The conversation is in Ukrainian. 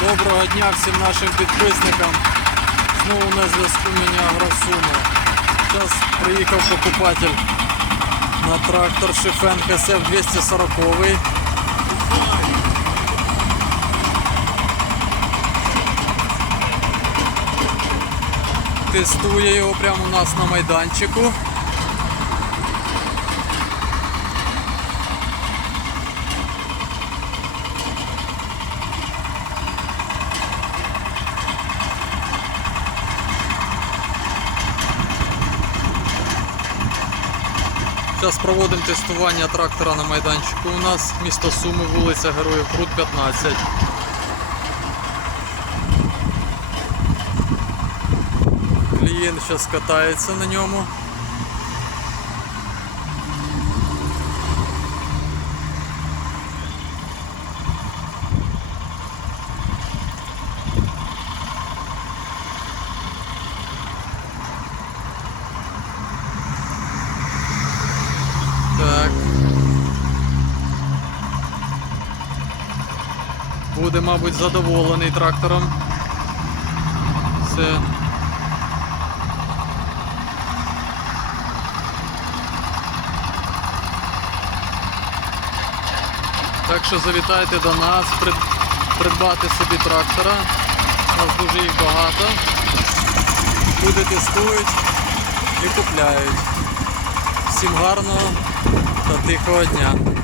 Доброго дня всім нашим підписникам. Знову на зв'язку мені Агросуми. Зараз приїхав покупатель на трактор Шифен ХСФ 240. Тестує його прямо у нас на майданчику. Зараз проводимо тестування трактора на майданчику. У нас місто Суми, вулиця Героїв Крут 15. Клієнт зараз катається на ньому. Буде, мабуть, задоволений трактором. Все. Так що завітайте до нас, придбати собі трактора. У нас дуже їх багато. Люди тестують і купляють. Всім гарного та тихого дня.